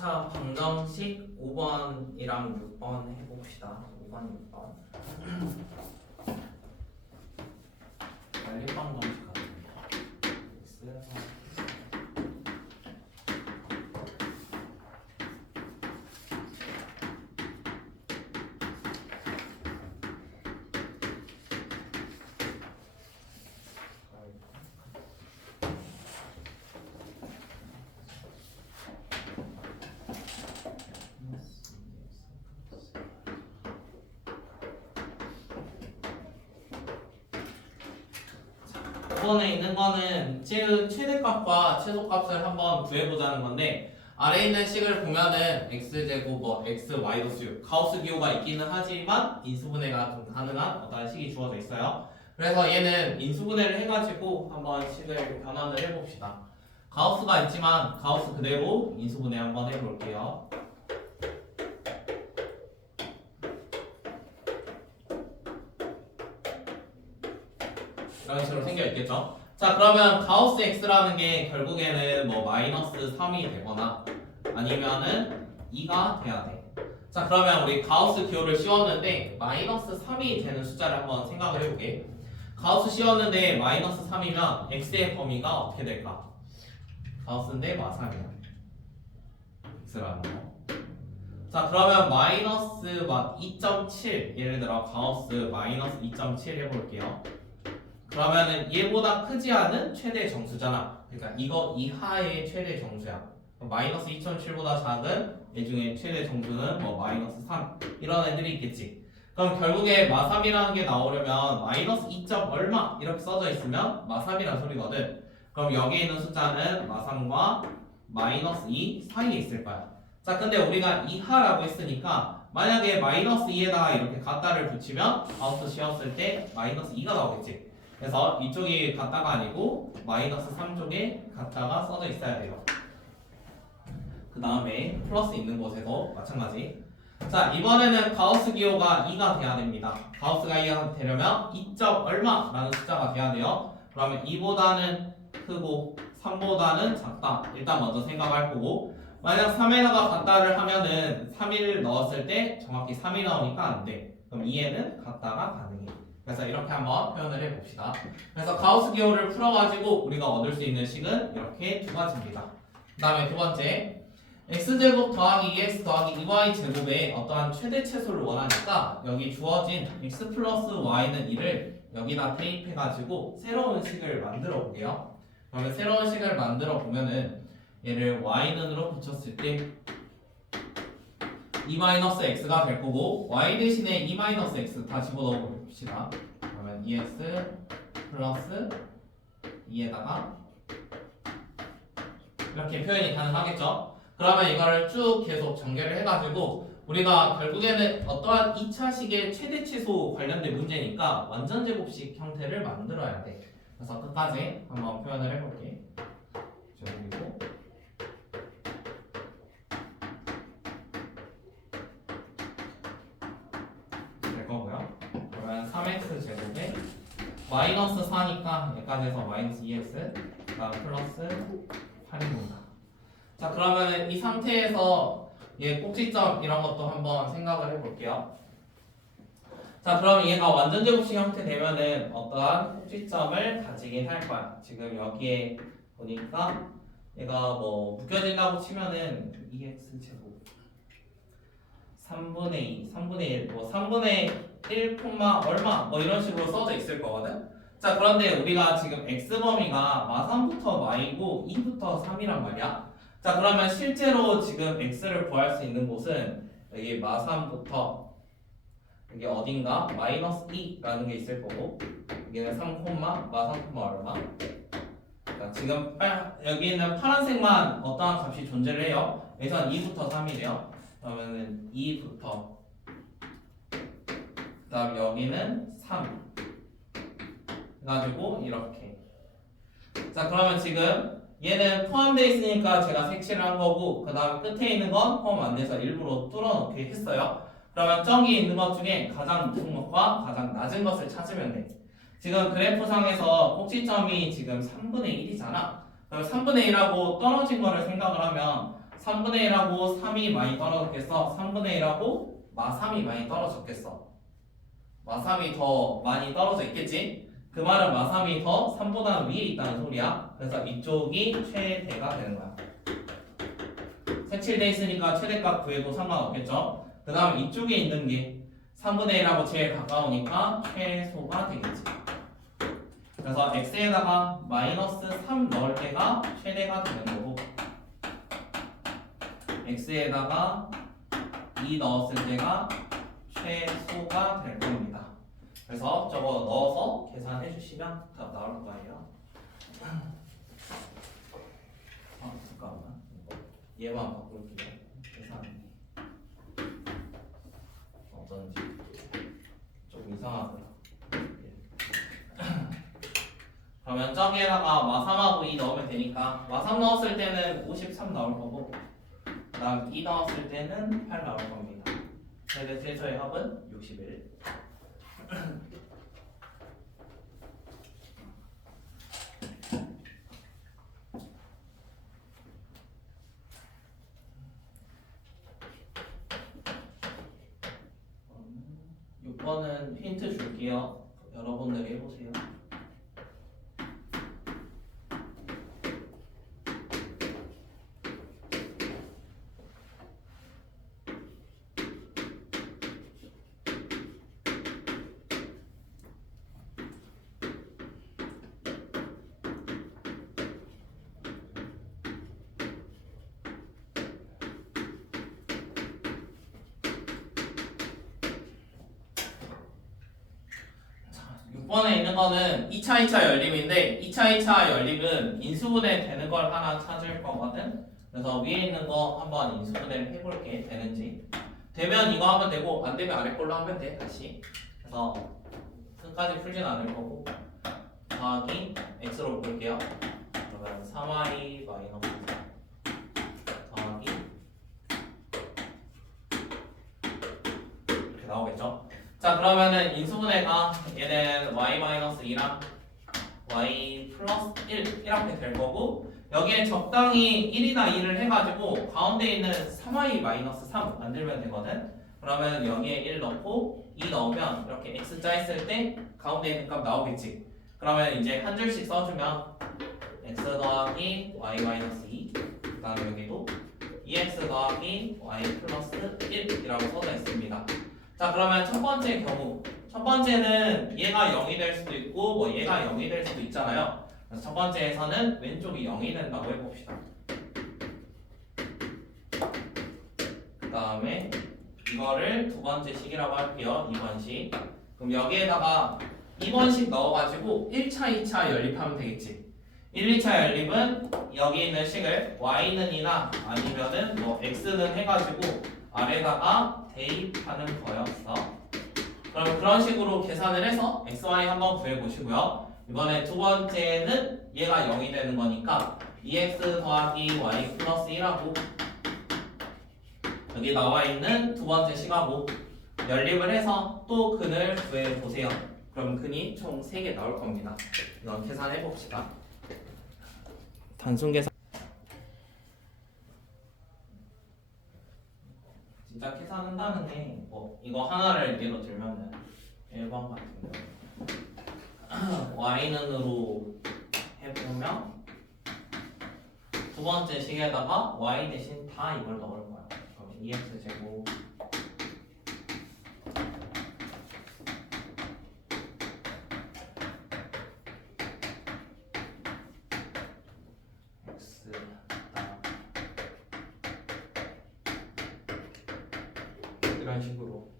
자, 방정식 5번이랑 6번 해봅시다. 5번, 6번. 관리방정식 같습니다. 이번에 있는 거는 최대값과 최소값을 한번 구해보자는 건데, 아래에 있는 식을 보면은 x제곱 x 마이너스 6 가우스 기호가 있기는 하지만 인수분해가 좀 가능한 어떤 식이 주어져 있어요. 그래서 얘는 인수분해를 해가지고 한번 식을 변환을 해봅시다. 가우스가 있지만 가우스 그대로 인수분해 한번 해볼게요. 이런 식으로 생겨 있겠죠. 자, 그러면 가우스 x라는 게 결국에는 마이너스 3이 되거나 아니면은 2가 돼야 돼. 자, 그러면 우리 가우스 기호를 씌웠는데 마이너스 3이 되는 숫자를 한번 생각을 해볼게. 가우스 씌웠는데 마이너스 3이면 x의 범위가 어떻게 될까? 가우스인데 마3이야. x라는 거. 자, 그러면 마이너스 2.7 예를 들어 가우스 마이너스 2.7 해볼게요. 그러면은 얘보다 크지 않은 최대 정수잖아. 그러니까 이거 이하의 최대 정수야. 마이너스 2.7보다 작은 얘 중에 최대 정수는 마이너스 3 이런 애들이 있겠지. 그럼 결국에 마3이라는 게 나오려면 마이너스 2. 얼마 이렇게 써져 있으면 마3이란 소리거든. 그럼 여기에 있는 숫자는 마3과 마이너스 2 사이에 있을 거야. 자, 근데 우리가 이하라고 했으니까 만약에 마이너스 2에다가 이렇게 갖다를 붙이면 가우스 씌웠을 때 마이너스 2가 나오겠지. 그래서 이쪽이 같다가 아니고 마이너스 3 쪽에 같다가 써져 있어야 돼요. 그 다음에 플러스 있는 곳에도 마찬가지. 자, 이번에는 가우스 기호가 2가 돼야 됩니다. 가우스가 2가 되려면 2. 얼마라는 숫자가 돼야 돼요. 그러면 2보다는 크고 3보다는 작다. 일단 먼저 생각할 거고, 만약 3에다가 같다를 하면은 3을 넣었을 때 정확히 3이 나오니까 안 돼. 그럼 2에는 같다가 가능해. 그래서 이렇게 한번 표현을 해봅시다. 그래서 가우스 기호를 풀어가지고 우리가 얻을 수 있는 식은 이렇게 두 가지입니다. 그 다음에 두 번째, x제곱 더하기 2x 더하기 2y 제곱의 어떠한 최대 최소를 원하니까 여기 주어진 x 플러스 y는 1을 여기다 대입해가지고 새로운 식을 만들어 볼게요. 그러면 새로운 식을 만들어 보면은 얘를 y는으로 붙였을 때 2-x가 될 거고, y 대신에 2-x 다 집어넣어 봅시다. 그러면 2x 플러스 2에다가 이렇게 표현이 가능하겠죠? 그러면 이거를 쭉 계속 전개를 해가지고 우리가 결국에는 어떠한 2차식의 최대 최소 관련된 문제니까 완전 제곱식 형태를 만들어야 돼. 그래서 끝까지 한번 표현을 해볼게. 제곱이고 거고요. 그러면 3x 제곱에 마이너스 4니까 여기까지 해서 마이너스 2x 그 다음 플러스 8입니다. 자, 그러면 이 상태에서 얘 꼭지점 이런 것도 한번 생각을 해볼게요. 자, 그럼 얘가 완전 제곱식 형태 되면은 어떠한 꼭지점을 가지긴 할 거야. 지금 여기에 보니까 얘가 묶여진다고 치면은 2x 제곱 3분의 2, 3분의 1, 3분의 1, 얼마 이런 식으로 써져 있을 거거든. 자, 그런데 우리가 지금 x범위가 마3부터 마이고 2부터 3이란 말이야. 자, 그러면 실제로 지금 x를 구할 수 있는 곳은 여기 마3부터 여기 어딘가 마이너스 2라는 게 있을 거고, 여기는 3, 마3, 얼마. 자, 지금 여기 있는 파란색만 어떠한 값이 존재를 해요. 여기서는 2부터 3이래요. 그러면은 2부터 그 다음 여기는 3 해가지고 이렇게. 자, 그러면 지금 얘는 포함되어 있으니까 제가 색칠을 한 거고, 그 다음 끝에 있는 건 포함 안 돼서 일부러 뚫어놓게 했어요. 그러면 저기 있는 것 중에 가장 높은 것과 가장 낮은 것을 찾으면 돼. 지금 그래프상에서 꼭지점이 지금 3분의 1이잖아. 그럼 3분의 1하고 떨어진 거를 생각을 하면 3분의 1하고 3이 많이 떨어졌겠어? 3분의 1하고 마3이 많이 떨어졌겠어? 마3이 더 많이 떨어져 있겠지? 그 말은 마3이 더 3보다 위에 있다는 소리야. 그래서 이쪽이 최대가 되는 거야. 색칠돼 있으니까 최대값 구해도 상관없겠죠? 그 다음 이쪽에 있는 게 3분의 1하고 제일 가까우니까 최소가 되겠지. 그래서 x에다가 마이너스 3 넣을 때가 최대가 되는 거고 x에다가 2 넣었을 때가 최소가 될 겁니다. 그래서 저거 넣어서 계산해 주시면 답 나올 거예요. 잠깐만. 얘만 바꿀게요. 계산 어쩐지 좀 이상하더라. 그러면 저기에다가 마3하고 2 넣으면 되니까 마3 넣었을 때는 53 나올 거고 그 다음 2 넣었을 때는 8 나올 겁니다. 최대 최소의 합은 61. 이번은 힌트 줄게요. 여러분들이 해보세요. 번 6번에 있는 거는 2차 2차 열림인데 2차 2차 열림은 인수분해 되는 걸 하나 찾을 거거든. 그래서 위에 있는 거 한번 인수분해를 해볼게. 되는지. 되면 이거 하면 되고 안 되면 아래 걸로 하면 돼. 다시. 그래서 끝까지 풀진 않을 거고 더하기 x로 볼게요. 그러면 3y 마이너스 4 더하기 이렇게 나오겠죠. 자 그러면은 인수분해가 얘는 y-2랑 y 플러스 1 이렇게 될 거고 여기에 적당히 1이나 2를 해가지고 가운데 있는 3y-3 만들면 되거든. 그러면 여기에 1 넣고 2 넣으면 이렇게 x자 했을 때 가운데 있는 값 나오겠지. 그러면 이제 한 줄씩 써주면 x 더하기 y-2 그 다음에 여기도 2x 더하기 y 플러스 1이라고 써져 있습니다. 자 그러면 첫 번째 경우 첫 번째는 얘가 0이 될 수도 있고 뭐 얘가 0이 될 수도 있잖아요. 그래서 첫 번째에서는 왼쪽이 0이 된다고 해봅시다. 그 다음에 이거를 두 번째 식이라고 할게요. 2번식. 그럼 여기에다가 2번식 넣어가지고 1차 2차 연립하면 되겠지. 1, 2차 연립은 여기 있는 식을 y는 이나 아니면은 뭐 x는 해가지고 아래다가 대입하는 거였어. 그럼 그런 식으로 계산을 해서 xy 한번 구해보시고요. 이번에 두 번째는 얘가 0이 되는 거니까 2x 더하기 y 플러스 1하고 여기 나와 있는 두 번째 식하고 연립을 해서 또 근을 구해보세요. 그럼 근이 총 3개 나올 겁니다. 이건 계산해봅시다. 단순 계산 진짜 계산한다는 게 뭐 이거 하나를 예로 들면은 1번 같은 경우 y는으로 해보면 두 번째 식에다가 y 대신 다 이걸 넣을 거야. 그럼 2x 제곱 x 이런 식으로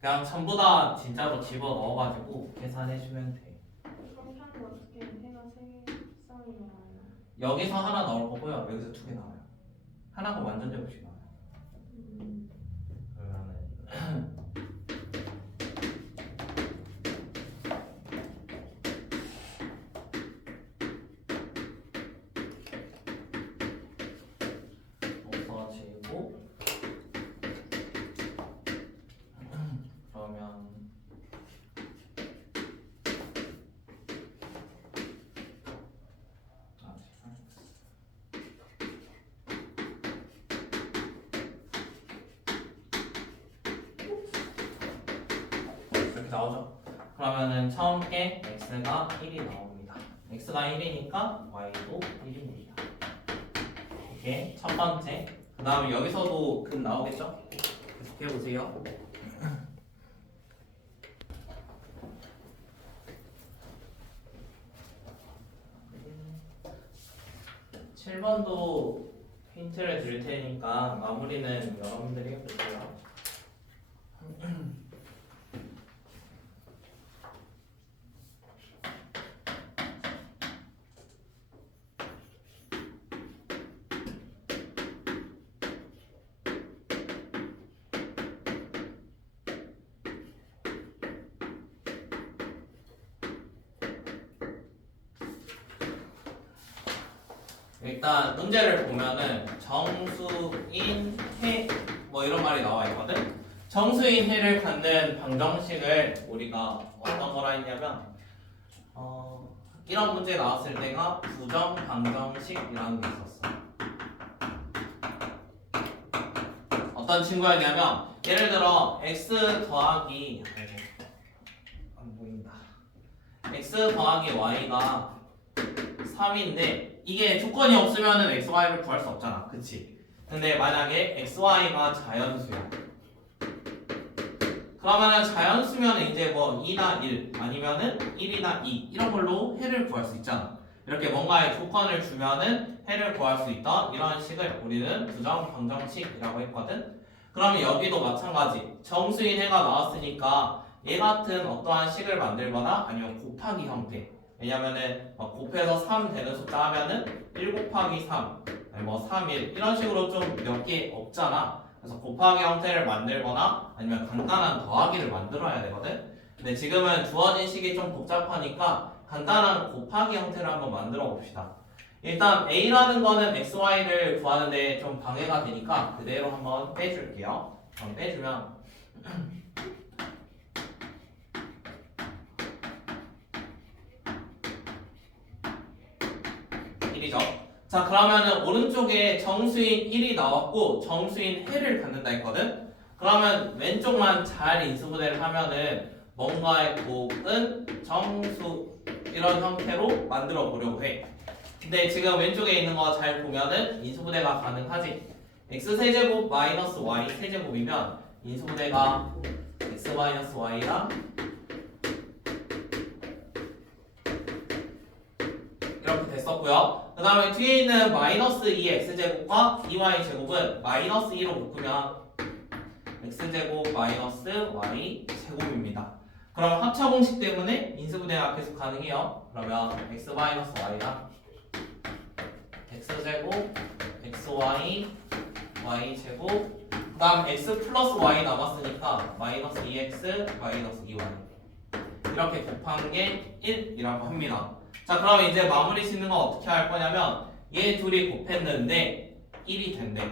그냥 전부 다 진짜로 집어 넣어가지고 계산해주면 돼. 그렇게 하면 어떻게 해가 세 쌍이 나와요? 여기서 하나 나올 거고요. 여기서 2개 나와요. 하나가 완전 제곱씩 나와요. 그러면은 없어지고 그러면 나오죠? 그러면은 처음 게 x가 1이 나옵니다. x가 1이니까 y도 1입니다. 이게 첫 번째. 그 다음에 여기서도 근 나오겠죠? 계속 해보세요. 7번도 힌트를 드릴 테니까 마무리는 여러분들이 해보세요. 일단 문제를 보면은 정수인 해 뭐 이런 말이 나와 있거든. 정수인 해를 갖는 방정식을 우리가 어떤 거라 했냐면 이런 문제 나왔을 때가 부정 방정식이라는 게 있었어. 어떤 친구였냐면 예를 들어 x 더하기 안 보인다. x 더하기 y가 3인데 이게 조건이 없으면은 x, y를 구할 수 없잖아. 그치? 근데 만약에 x, y가 자연수야. 그러면은 자연수면 이제 뭐 2나 1 아니면은 1이나 2 이런 걸로 해를 구할 수 있잖아. 이렇게 뭔가의 조건을 주면은 해를 구할 수 있다. 이런 식을 우리는 부정 방정식이라고 했거든. 그러면 여기도 마찬가지. 정수인 해가 나왔으니까 얘 같은 어떠한 식을 만들거나 아니면 곱하기 형태. 왜냐면은 곱해서 3 되는 숫자 하면은 1 곱하기 3, 아니 뭐 3, 1 이런 식으로 좀 몇 개 없잖아. 그래서 곱하기 형태를 만들거나 아니면 간단한 더하기를 만들어야 되거든. 근데 지금은 주어진 식이 좀 복잡하니까 간단한 곱하기 형태를 한번 만들어 봅시다. 일단 A라는 거는 X, Y를 구하는데 좀 방해가 되니까 그대로 한번 빼줄게요. 그럼 빼주면 자 그러면은 오른쪽에 정수인 1이 나왔고 정수인 해를 갖는다 했거든. 그러면 왼쪽만 잘 인수분해를 하면은 뭔가의 곱은 정수 이런 형태로 만들어 보려고 해. 근데 지금 왼쪽에 있는 거 잘 보면은 인수분해가 가능하지. x 세제곱 마이너스 y 세제곱이면 인수분해가 x 마이너스 y랑 이렇게 됐었고요. 그 다음에 뒤에 있는 마이너스 2x제곱과 2y제곱은 마이너스 2로 묶으면 x제곱 마이너스 y제곱입니다. 그럼 합차 공식 때문에 인수분해가 계속 가능해요. 그러면 x 마이너스 y랑 x제곱 xy y제곱 그 다음 x 플러스 y 남았으니까 마이너스 2x 마이너스 2y 이렇게 곱한 게 1이라고 합니다. 자 그럼 이제 마무리 짓는 건 어떻게 할 거냐면 얘 둘이 곱했는데 1이 된대.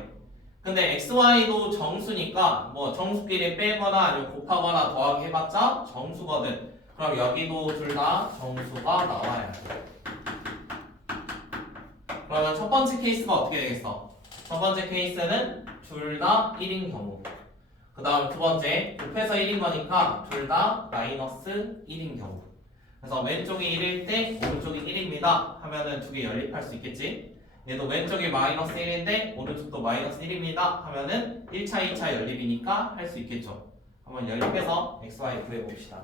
근데 x, y도 정수니까 뭐 정수끼리 빼거나 아니면 곱하거나 더하기 해봤자 정수거든. 그럼 여기도 둘 다 정수가 나와야 돼. 그러면 첫 번째 케이스가 어떻게 되겠어? 첫 번째 케이스는 둘 다 1인 경우. 그 다음 두 번째 곱해서 1인 거니까 둘 다 마이너스 1인 경우. 그래서 왼쪽이 1일 때 오른쪽이 1입니다 하면은 두 개 연립할 수 있겠지. 얘도 왼쪽이 마이너스 1인데 오른쪽도 마이너스 1입니다 하면은 1차 2차 연립이니까 할 수 있겠죠. 한번 연립해서 xy 구해봅시다.